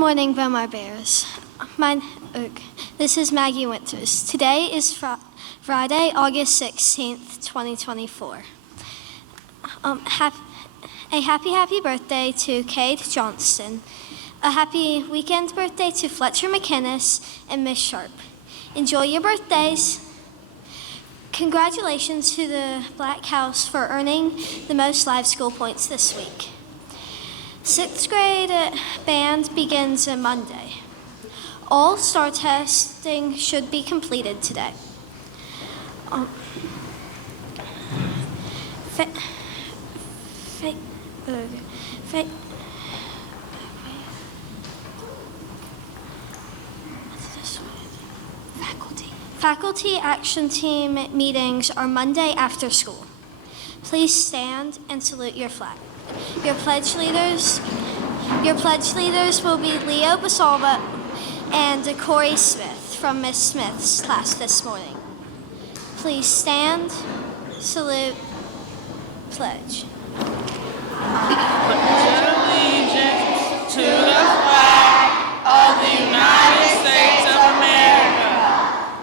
morning, Bowmar Bears. This is Maggie Winters. Today is Friday, August 16th, 2024. A happy birthday to Cade Johnston. A happy weekend birthday to Fletcher McInnes and Miss Sharp. Enjoy your birthdays. Congratulations to the Black House for earning the most live school points this week. 6th grade band begins on Monday. All STAR testing should be completed today. Faculty action team meetings are Monday after school. Please stand and salute your flag. Your pledge leaders will be Leo Basalva and Corey Smith from Miss Smith's class this morning. Please stand, salute, pledge. Pledge allegiance to the flag of the United States of America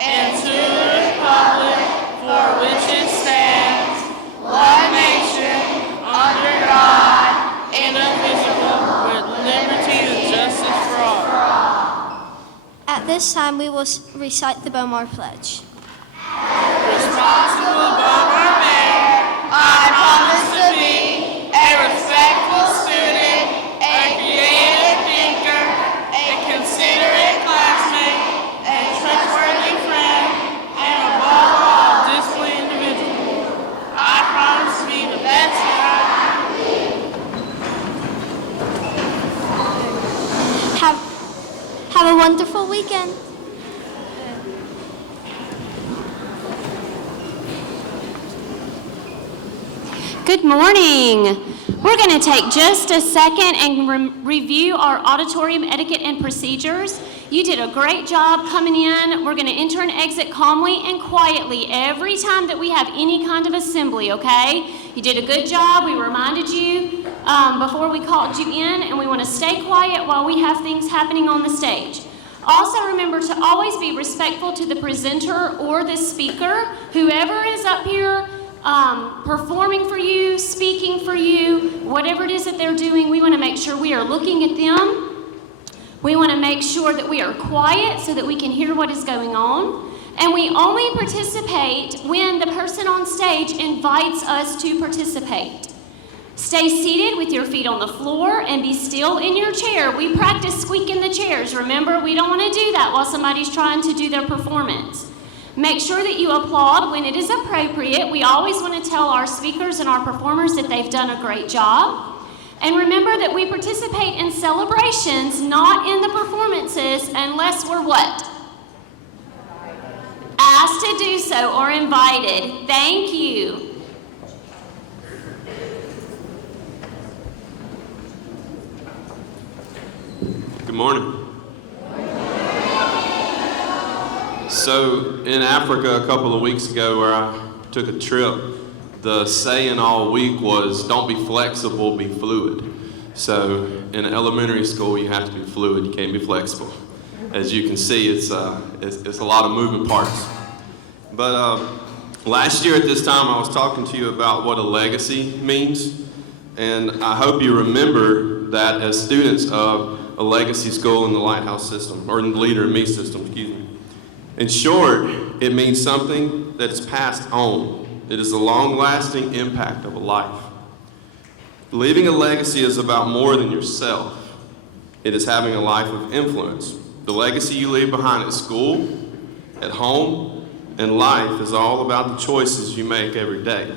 and to the republic for which it stands, one nation, under God, indivisible, with liberty and justice for all. At this time, we will recite the Bowmar Pledge. Responsible Bowmar Mayor, I promise to be a respectful student, a creative thinker, a considerate classmate, a trustworthy friend, and above all, a disciplined individual. I promise to be the best that I can. Have a wonderful weekend. Good morning. We're going to take just a second and review our auditorium etiquette and procedures. You did a great job coming in. We're going to enter and exit calmly and quietly every time that we have any kind of assembly, okay? You did a good job. We reminded you before we called you in, and we want to stay quiet while we have things happening on the stage. Also remember to always be respectful to the presenter or the speaker, whoever is up here performing for you, speaking for you, whatever it is that they're doing. We want to make sure we are looking at them. We want to make sure that we are quiet so that we can hear what is going on. And we only participate when the person on stage invites us to participate. Stay seated with your feet on the floor and be still in your chair. We practice squeaking the chairs. Remember, we don't want to do that while somebody's trying to do their performance. Make sure that you applaud when it is appropriate. We always want to tell our speakers and our performers that they've done a great job. And remember that we participate in celebrations, not in the performances, unless we're what? Asked to do so or invited. Thank you. Good morning. So in Africa a couple of weeks ago where I took a trip, the saying all week was, don't be flexible, be fluid. So in elementary school you have to be fluid, you can't be flexible. As you can see, it's a lot of moving parts. But last year at this time I was talking to you about what a legacy means, and I hope you remember that as students of a legacy school in the Lighthouse system, or in the Leader in Me system, excuse me. In short, it means something that's passed on. It is the long-lasting impact of a life. Leaving a legacy is about more than yourself. It is having a life of influence. The legacy you leave behind at school, at home, and life is all about the choices you make every day.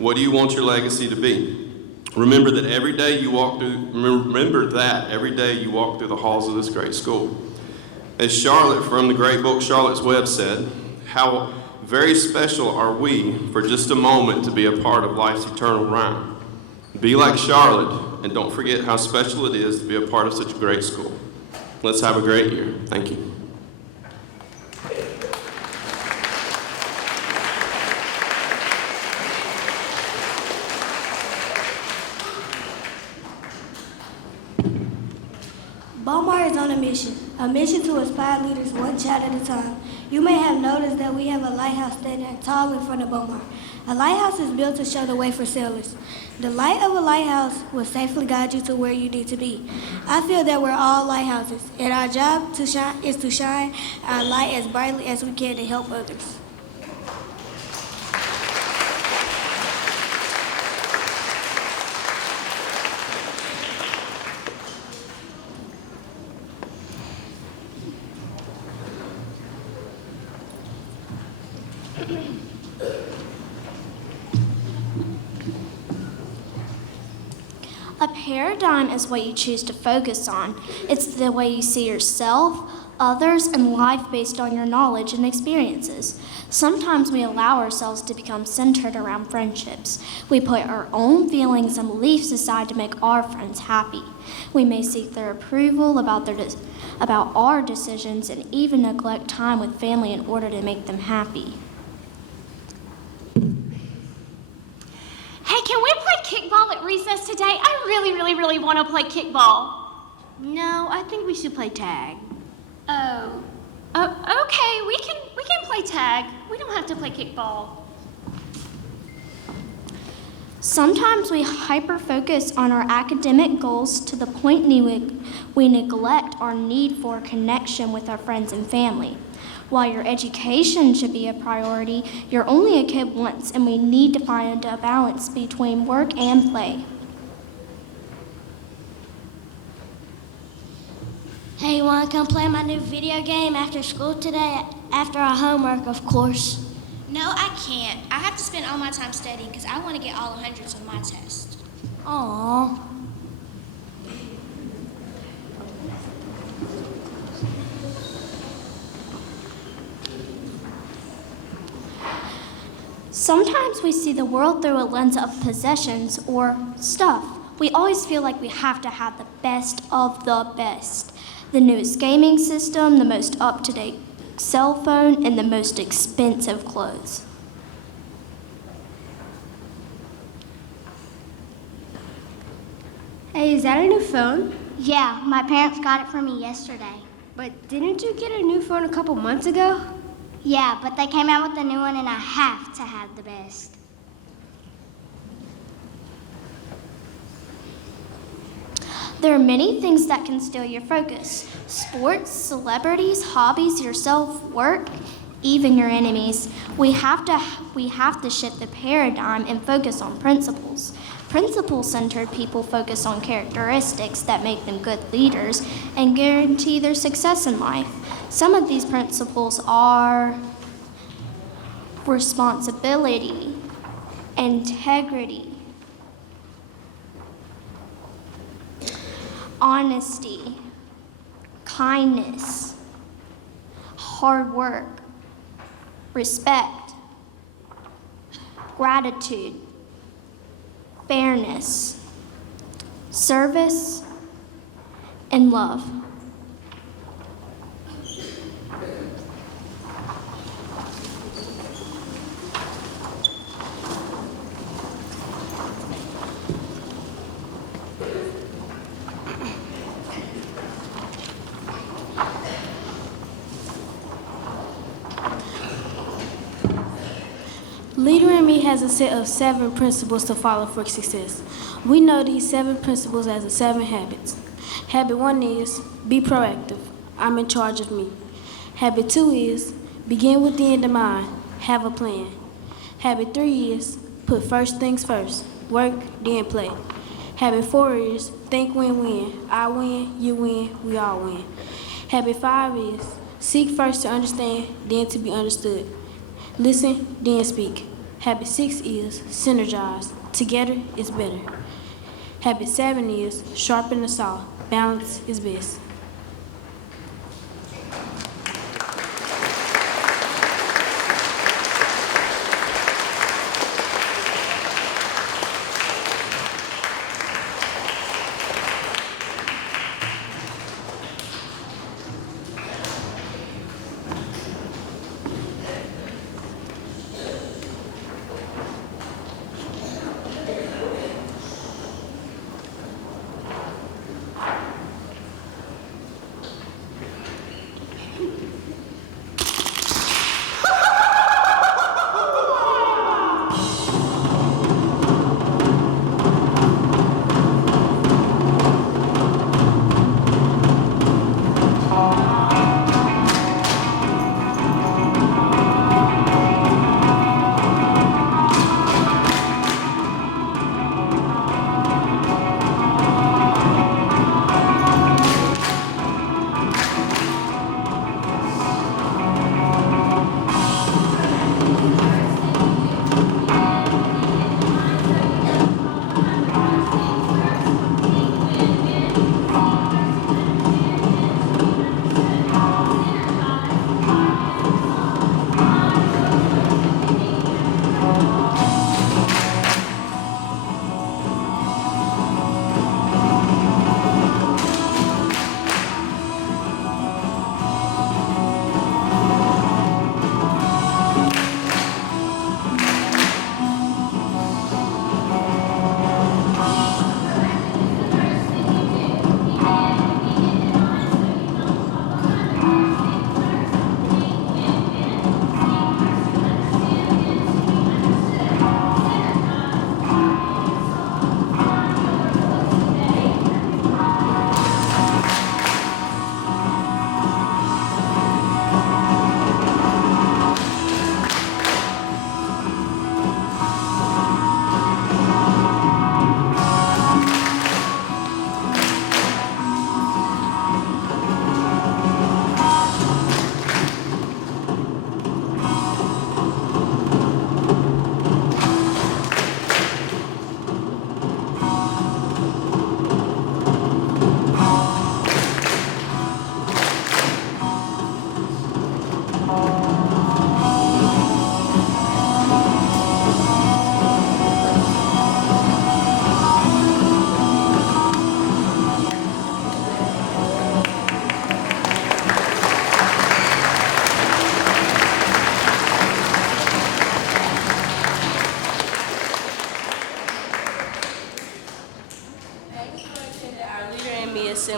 What do you want your legacy to be? Remember that every day you walk through the halls of this great school. As Charlotte from the great book Charlotte's Web said, how very special are we for just a moment to be a part of life's eternal rhyme. Be like Charlotte, and don't forget how special it is to be a part of such a great school. Let's have a great year. Thank you. is on a mission to inspire leaders one child at a time. You may have noticed that we have a lighthouse standing tall in front of Bowmar. A lighthouse is built to show the way for sailors. The light of a lighthouse will safely guide you to where you need to be. I feel that we're all lighthouses, and our job is to shine our light as brightly as we can to help others. A paradigm is what you choose to focus on. It's the way you see yourself, others, and life based on your knowledge and experiences. Sometimes we allow ourselves to become centered around friendships. We put our own feelings and beliefs aside to make our friends happy. We may seek their approval about our decisions and even neglect time with family in order to make them happy. Hey, can we play kickball at recess today? I really want to play kickball. No, I think we should play tag. Oh, okay, we can play tag. We don't have to play kickball. Sometimes we hyper-focus on our academic goals to the point we neglect our need for connection with our friends and family. While your education should be a priority, you're only a kid once, and we need to find a balance between work and play. Hey, you want to come play my new video game after school today? After our homework, of course. No, I can't. I have to spend all my time studying because I want to get all 100s on my test. Aww. Sometimes we see the world through a lens of possessions or stuff. We always feel like we have to have the best of the best. The newest gaming system, the most up-to-date cell phone, and the most expensive clothes. Hey, is that a new phone? Yeah, my parents got it for me yesterday. But didn't you get a new phone a couple months ago? Yeah, but they came out with a new one and I have to have the best. There are many things that can steal your focus. Sports, celebrities, hobbies, yourself, work, even your enemies. We have to shift the paradigm and focus on principles. Principle-centered people focus on characteristics that make them good leaders and guarantee their success in life. Some of these principles are responsibility, integrity, honesty, kindness, hard work, respect, gratitude, fairness, service, and love. Leader in Me has a set of 7 principles to follow for success. We know these 7 principles as the 7 habits. Habit 1 is be proactive. I'm in charge of me. Habit 2 is begin with the end in mind. Have a plan. Habit 3 is put first things first. Work, then play. Habit 4 is think win-win. I win, you win, we all win. Habit 5 is seek first to understand, then to be understood. Listen, then speak. Habit 6 is synergize. Together is better. Habit 7 is sharpen the saw. Balance is best.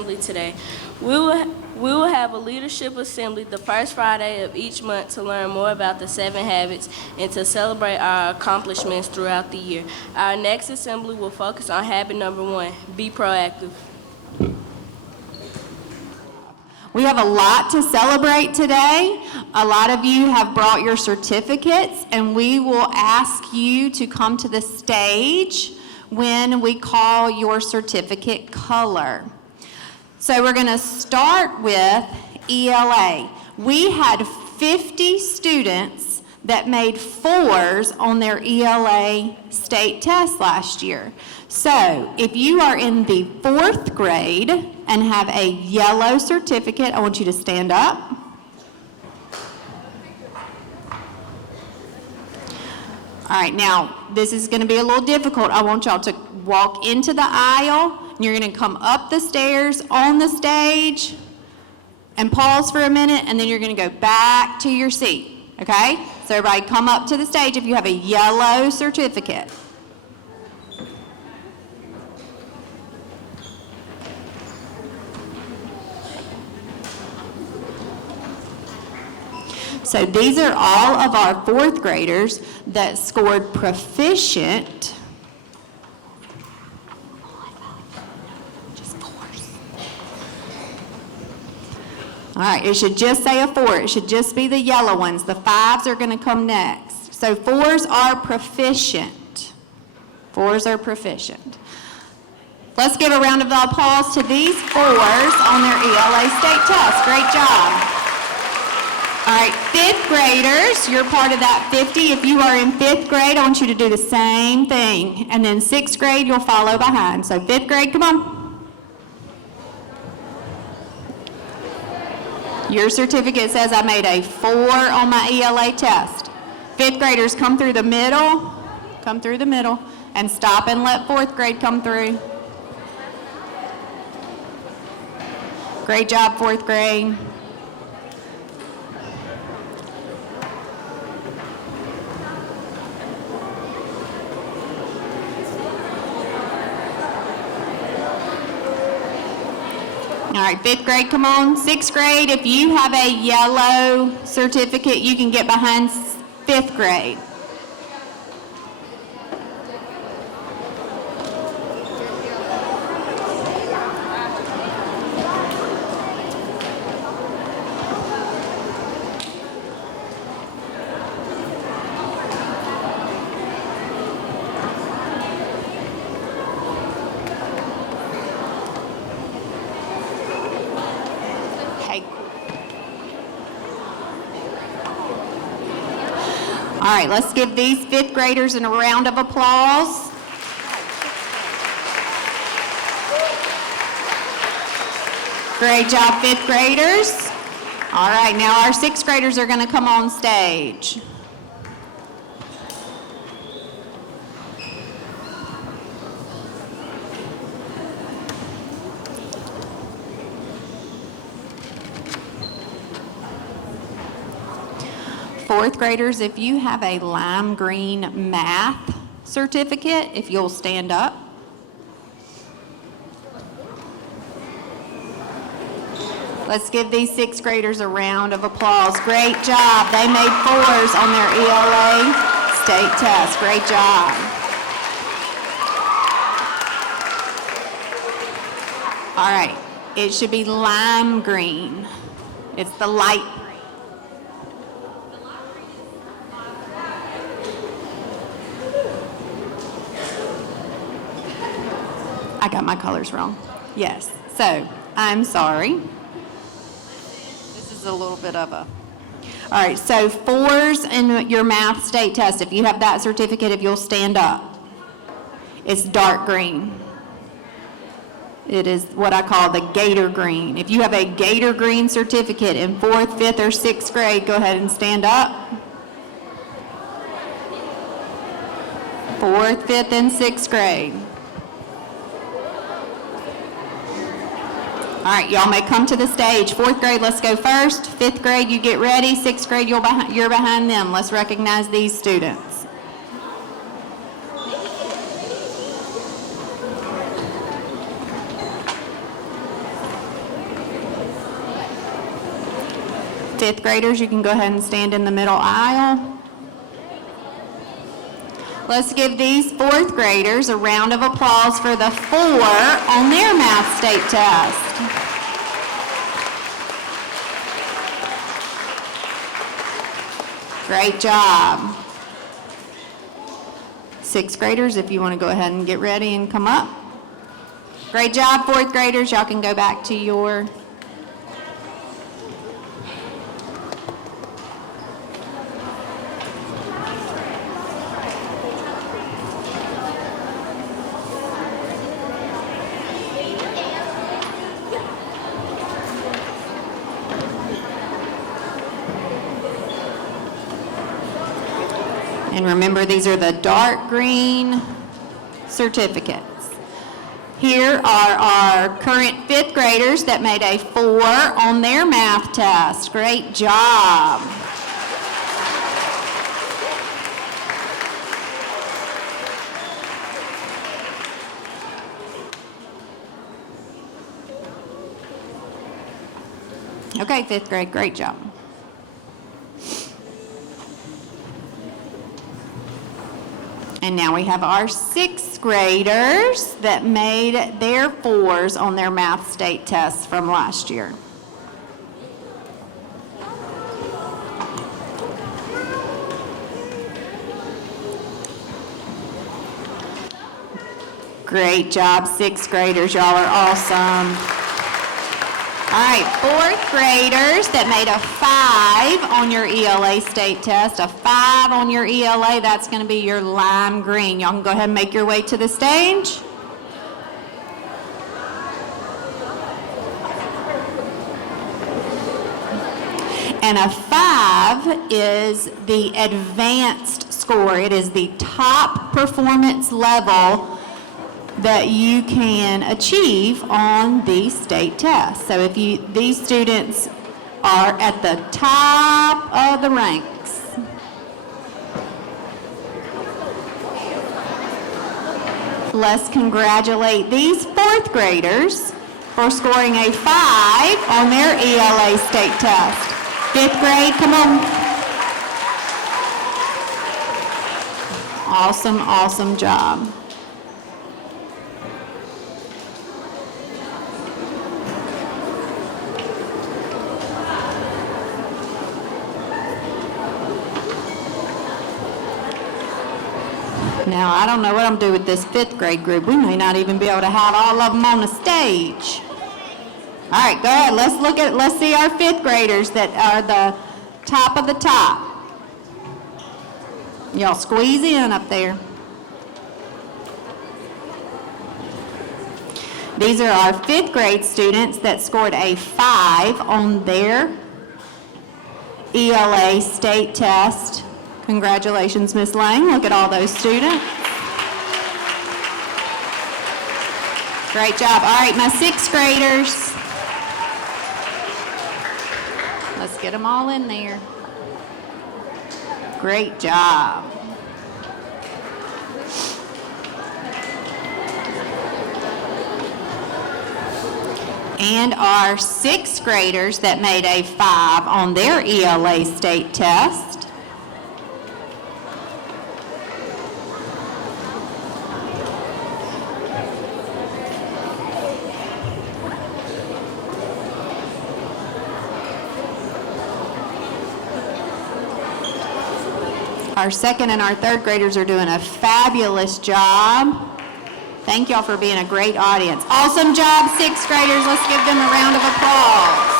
assembly today. We will have a leadership assembly the first Friday of each month to learn more about the 7 habits and to celebrate our accomplishments throughout the year. Our next assembly will focus on habit number 1, be proactive. We have a lot to celebrate today. A lot of you have brought your certificates, and we will ask you to come to the stage when we call your certificate color. So we're going to start with ELA. We had 50 students that made 4s on their ELA state test last year. So if you are in the 4th grade and have a yellow certificate, I want you to stand up. All right, now this is going to be a little difficult. I want y'all to walk into the aisle. You're going to come up the stairs on the stage and pause for a minute, and then you're going to go back to your seat, okay? So everybody come up to the stage if you have a yellow certificate. So these are all of our 4th graders that scored proficient. All right, it should just say a 4. It should just be the yellow ones. The 5s are going to come next. So 4s are proficient. 4s are proficient. Let's give a round of applause to these 4s on their ELA state test. Great job. All right, 5th graders, you're part of that 50. If you are in 5th grade, I want you to do the same thing. And then 6th grade, you'll follow behind. So 5th grade, come on. Your certificate says I made a 4 on my ELA test. 5th graders, come through the middle. Come through the middle. And stop and let 4th grade come through. Great job, 4th grade. All right, 5th grade, come on. 6th grade, if you have a yellow certificate, you can get behind 5th grade. All right, let's give these 5th graders a round of applause. Great job, 5th graders. All right, now our 6th graders are going to come on stage. Fourth graders, if you have a lime green math certificate, if you'll stand up. Let's give these 6th graders a round of applause. Great job. They made 4s on their ELA state test. Great job. All right, it should be lime green. It's the light green. I got my colors wrong. Yes, so I'm sorry. This is a little bit of a, all right, so 4s in your math state test. If you have that certificate, if you'll stand up, it's dark green. It is what I call the gator green. If you have a gator green certificate in 4th, 5th, or 6th grade, go ahead and stand up. 4th, 5th, and 6th grade. All right, y'all may come to the stage. 4th grade, let's go first. 5th grade, you get ready. 6th grade, you're behind them. Let's recognize these students. fifth graders, you can go ahead and stand in the middle aisle. Let's give these fourth graders a round of applause for the 4 on their math state test. Great job. Sixth graders, if you want to go ahead and get ready and come up. Great job, fourth graders. Y'all can go back to your and remember, these are the dark green certificates. Here are our current fifth graders that made a 4 on their math test. Great job. Okay, fifth grade, great job. And now we have our sixth graders that made their 4s on their math state tests from last year. Great job, sixth graders. Y'all are awesome. All right, fourth graders that made a 5 on your ELA state test, a 5 on your ELA, that's going to be your lime green. Y'all can go ahead and make your way to the stage. And a 5 is the advanced score. It is the top performance level that you can achieve on the state test. So if these students are at the top of the ranks. Let's congratulate these fourth graders for scoring a 5 on their ELA state test. Fifth grade, come on. Awesome, awesome job. Now, I don't know what I'm going to do with this fifth grade group. We may not even be able to have all of them on the stage. All right, go ahead. Let's see our fifth graders that are the top of the top. Y'all squeeze in up there. These are our fifth grade students that scored a 5 on their ELA state test. Congratulations, Miss Lang. Look at all those students. Great job. All right, my sixth graders. Let's get them all in there. Great job. And our sixth graders that made a 5 on their ELA state test. Our second and our third graders are doing a fabulous job. Thank y'all for being a great audience. Awesome job, sixth graders. Let's give them a round of applause.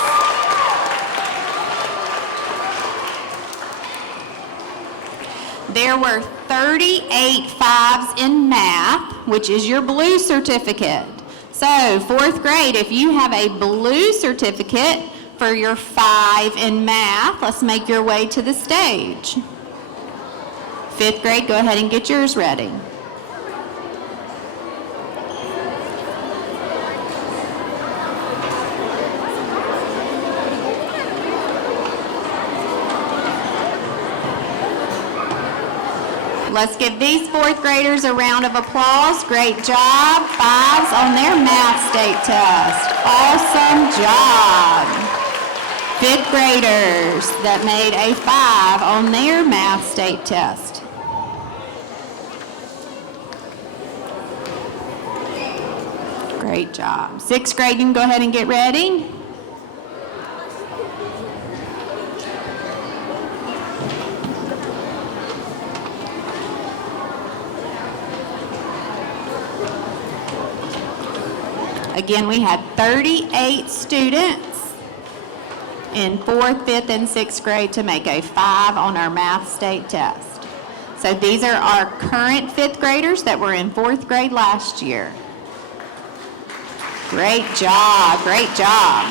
There were 38 5s in math, which is your blue certificate. So, fourth grade, if you have a blue certificate for your 5 in math, let's make your way to the stage. Fifth grade, go ahead and get yours ready. Let's give these fourth graders a round of applause. Great job. 5s on their math state test. Awesome job. Fifth graders that made a 5 on their math state test. Great job. Sixth grade, you can go ahead and get ready. Again, we had 38 students in 4th, 5th, and 6th grade to make a 5 on our math state test. So these are our current 5th graders that were in 4th grade last year. Great job, great job.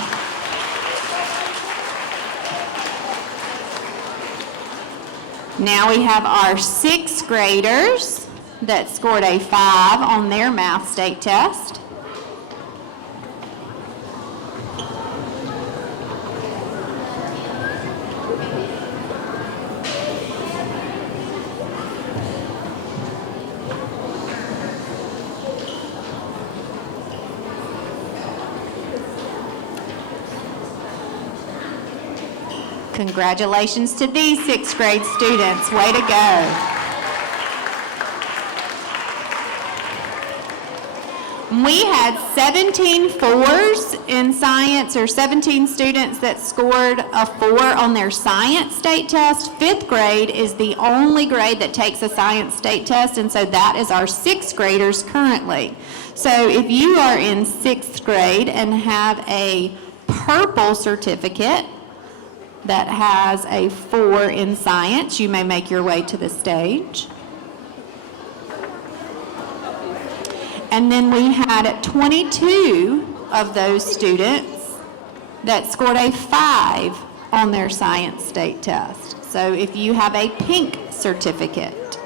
Now we have our 6th graders that scored a 5 on their math state test. Congratulations to these 6th grade students. Way to go. We had 17 4s in science, or 17 students that scored a 4 on their science state test. 5th grade is the only grade that takes a science state test, and so that is our 6th graders currently. So if you are in 6th grade and have a purple certificate that has a 4 in science, you may make your way to the stage. And then we had 22 of those students that scored a 5 on their science state test. So if you have a pink certificate.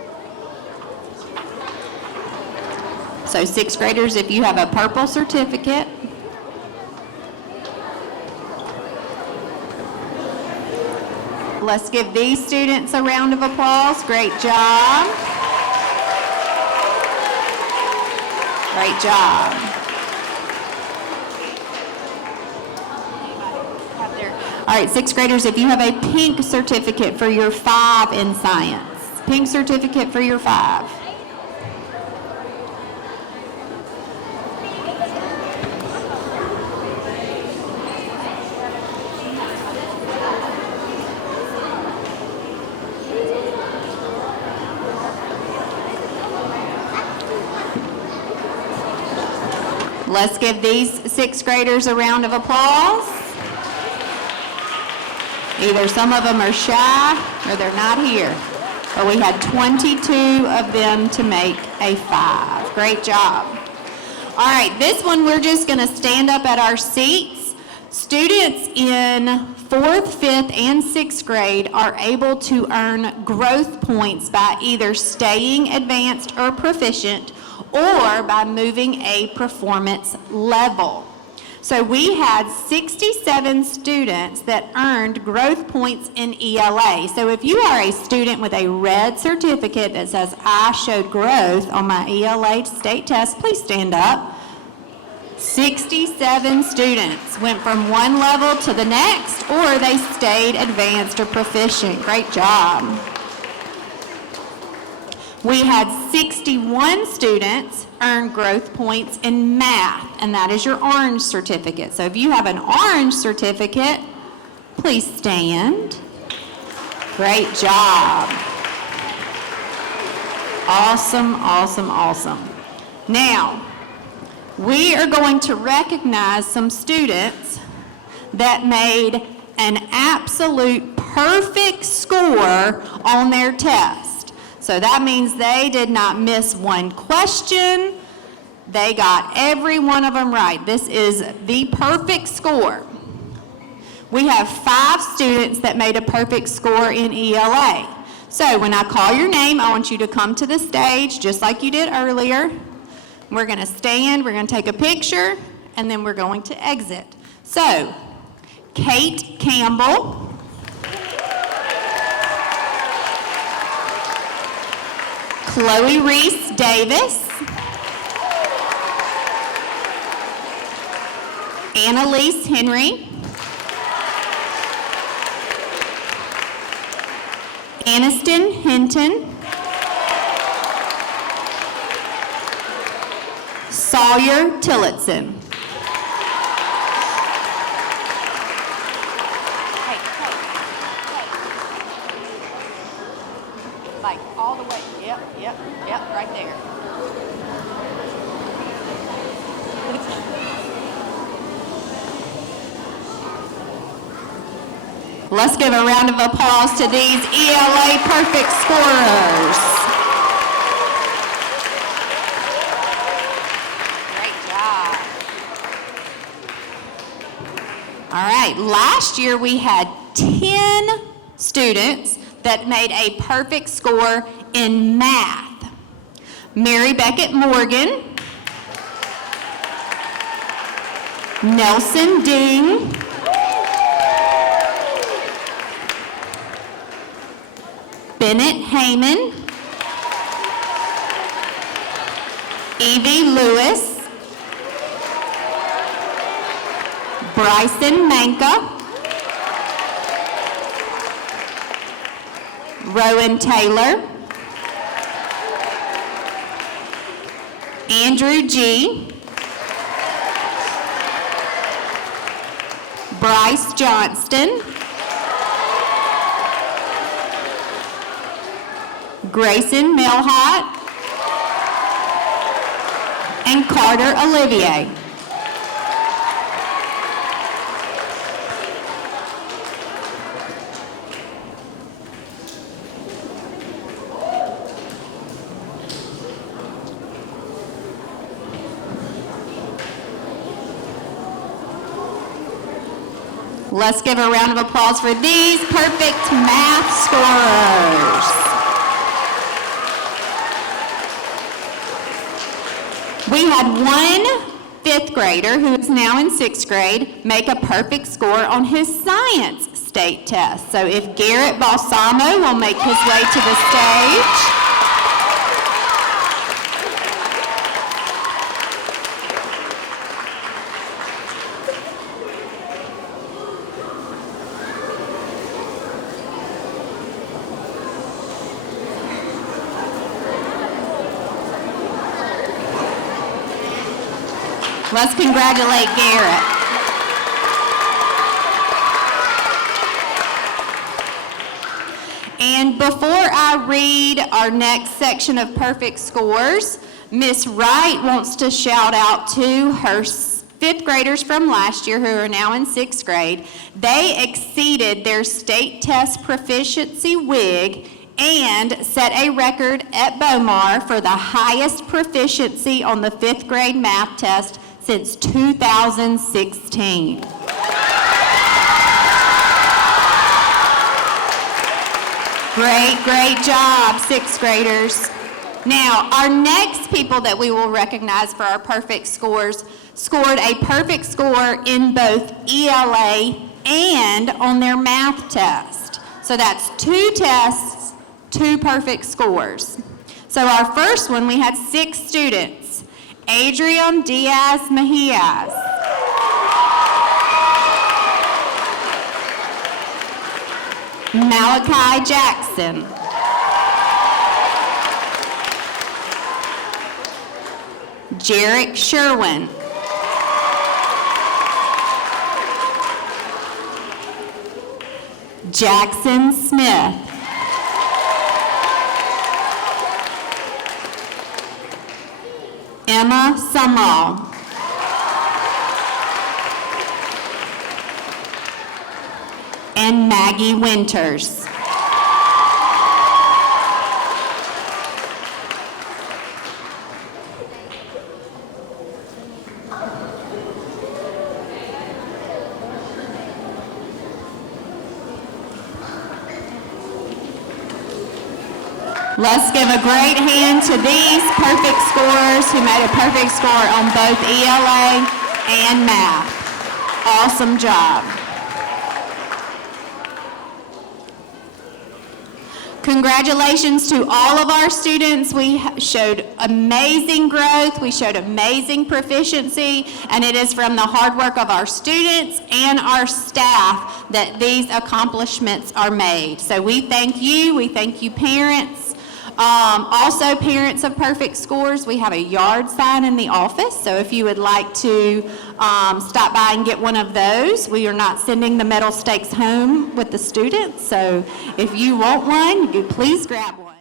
So 6th graders, if you have a purple certificate, let's give these students a round of applause. Great job. Great job. All right, 6th graders, if you have a pink certificate for your 5 in science, pink certificate for your 5. Let's give these 6th graders a round of applause. Either some of them are shy or they're not here. But we had 22 of them to make a 5. Great job. All right, this one we're just going to stand up at our seats. Students in 4th, 5th, and 6th grade are able to earn growth points by either staying advanced or proficient, or by moving a performance level. So we had 67 students that earned growth points in ELA. So if you are a student with a red certificate that says, I showed growth on my ELA state test, please stand up. 67 students went from one level to the next, or they stayed advanced or proficient. Great job. We had 61 students earn growth points in math, and that is your orange certificate. So if you have an orange certificate, please stand. Great job. Awesome, awesome, awesome. Now, we are going to recognize some students that made an absolute perfect score on their test. So that means they did not miss one question. They got every one of them right. This is the perfect score. We have 5 students that made a perfect score in ELA. So when I call your name, I want you to come to the stage just like you did earlier. We're going to stand, we're going to take a picture, and then we're going to exit. So, Kate Campbell. Chloe Reese Davis. Annalise Henry. Aniston Hinton, Sawyer Tillotson. Like all the way, yep, right there. Let's give a round of applause to these ELA perfect scorers. Great job. All right, last year we had 10 students that made a perfect score in math. Mary Beckett Morgan, Nelson Ding, Bennett Heyman, Evie Lewis, Bryson Manka, Rowan Taylor, Andrew G., Bryce Johnston, Grayson Milhot, and Carter Olivier. Let's give a round of applause for these perfect math scorers. We had one fifth grader who is now in sixth grade make a perfect score on his science state test. So if Garrett Balsamo will make his way to the stage. Let's congratulate Garrett. And before I read our next section of perfect scores, Miss Wright wants to shout out to her fifth graders from last year who are now in sixth grade. They exceeded their state test proficiency WIG and set a record at Bowmar for the highest proficiency on the fifth grade math test since 2016. Great job, sixth graders. Now, our next people that we will recognize for our perfect scores scored a perfect score in both ELA and on their math test. So that's 2 tests, 2 perfect scores. So our first one, we had 6 students. Adrian Diaz Mejias, Malachi Jackson, Jarek Sherwin, Jackson Smith, Emma Sumrall, and Maggie Winters. Let's give a great hand to these perfect scorers who made a perfect score on both ELA and math. Awesome job. Congratulations to all of our students. We showed amazing growth. We showed amazing proficiency, and it is from the hard work of our students and our staff that these accomplishments are made. So we thank you. We thank you, parents. Also, parents of perfect scores, we have a yard sign in the office, so if you would like to stop by and get one of those, we are not sending the medal stakes home with the students, so if you want one, you please grab one.